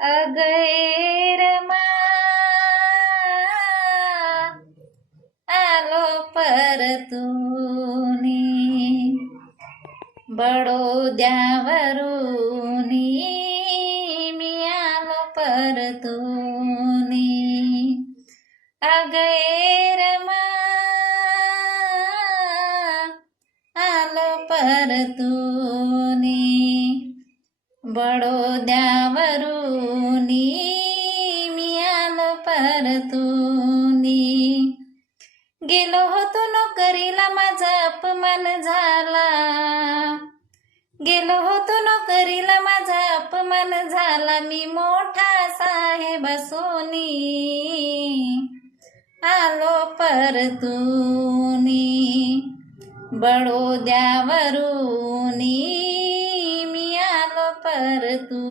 अगैरमा आलो परतूनी बडोद्यावरूनी मी आलो परतूनी अगैरमा आलो परतूनी बडोद्यावरूनी मी आलो परतूनी गेलो होतो नोकरीला माझा अपमान झाला गेलो होतो नोकरीला माझा अपमान झाला मी मोठा साहेब असूनी आलो परतूनी बडोद्यावरूनी मी आलो परतू